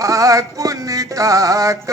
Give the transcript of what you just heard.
वाकून टाक